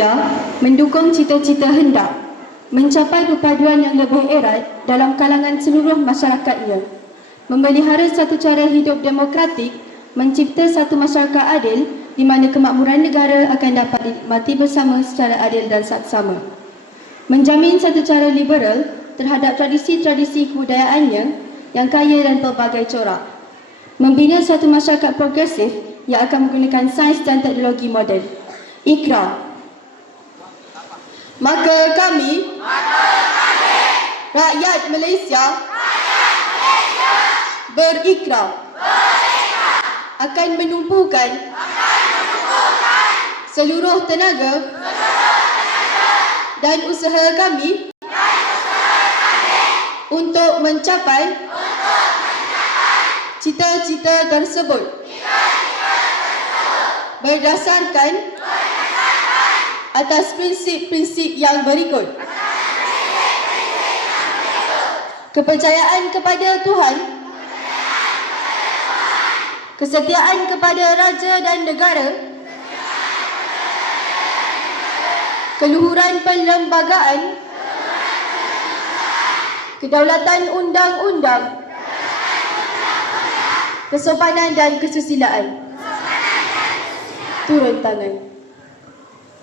Malaysia mendukung cita-cita hendak mencapai perpaduan yang lebih erat dalam kalangan seluruh masyarakatnya, memelihara satu cara hidup demokratik, mencipta satu masyarakat adil di mana kemakmuran negara akan dapat dinikmati bersama secara adil dan saksama, menjamin satu cara liberal terhadap tradisi-tradisi kebudayaannya yang kaya dan pelbagai corak, membina satu masyarakat progresif yang akan menggunakan sains dan teknologi moden. Ikrar. Maka kami, rakyat Malaysia, berikrar akan menumpukan seluruh tenaga dan usaha kami untuk mencapai cita-cita tersebut berdasarkan atas prinsip-prinsip yang berikut. Kepercayaan kepada Tuhan, kesetiaan kepada raja dan negara, keluhuran perlembagaan, kedaulatan undang-undang, kesopanan dan kesusilaan. Turun tangan.